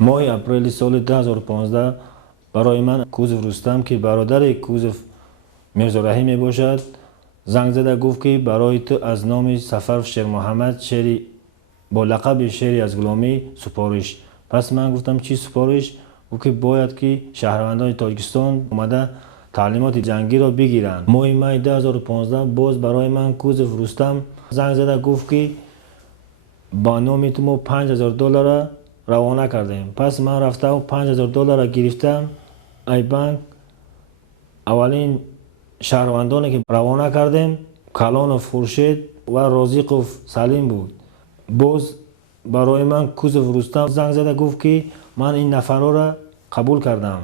ماه اپریل سال 2015 برای من کوزف رستم که برادر کوزف میرزا رحیم باشد زنگ زده گفت که برای تو از نام سفر شیر محمد شیری با لقب شیری از غلامی سپارش. پس من گفتم چی سپارش؟ او که باید که شهروندان تاجیکستان اومده تعلیمات جنگی را بگیرند. ماه می 2015 باز برای من کوزف رستم زنگ زده گفت که با نام تو ما $5000 روانه کردیم. پس من رفتم و $5000 گرفتم ای بانک. اولین شهروندانی که روانه کردیم کلان خورشید و رازق سلیم بود. باز برای من کوزف رستم زنگ زده گفت که من این نفرها را قبول کردم.